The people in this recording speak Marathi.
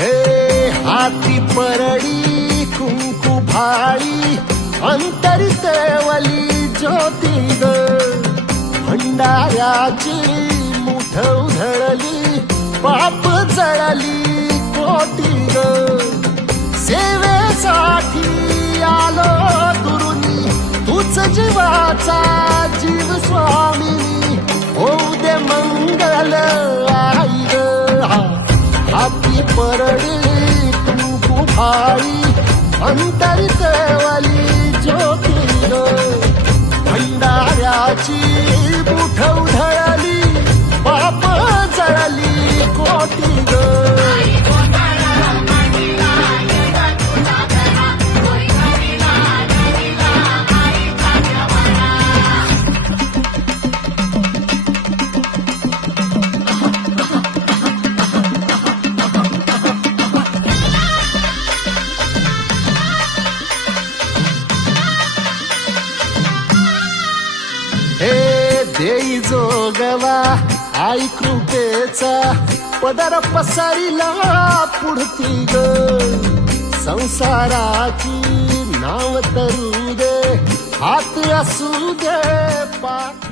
हे हाती परडी कुंकू भाळी अंतरी तेवली ज्योती ग भंडाऱ्याची मुठ उधळली पाप जळली कोटी ग सेवेसाठी आलो दुरुनी तूच जीवाचा जीव स्वामिनी होऊ दे मंगल आई ग हाती परडी कुंकू भाळी अंतरित वाली ज्योती ग भंडाऱ्याची मुठ उधळली पाप जळली कोटी ग हे देई जोगवा आई कृपेचा पदर पसरिला पुढती ग संसाराची नाव तरू दे हात असू दे पाठ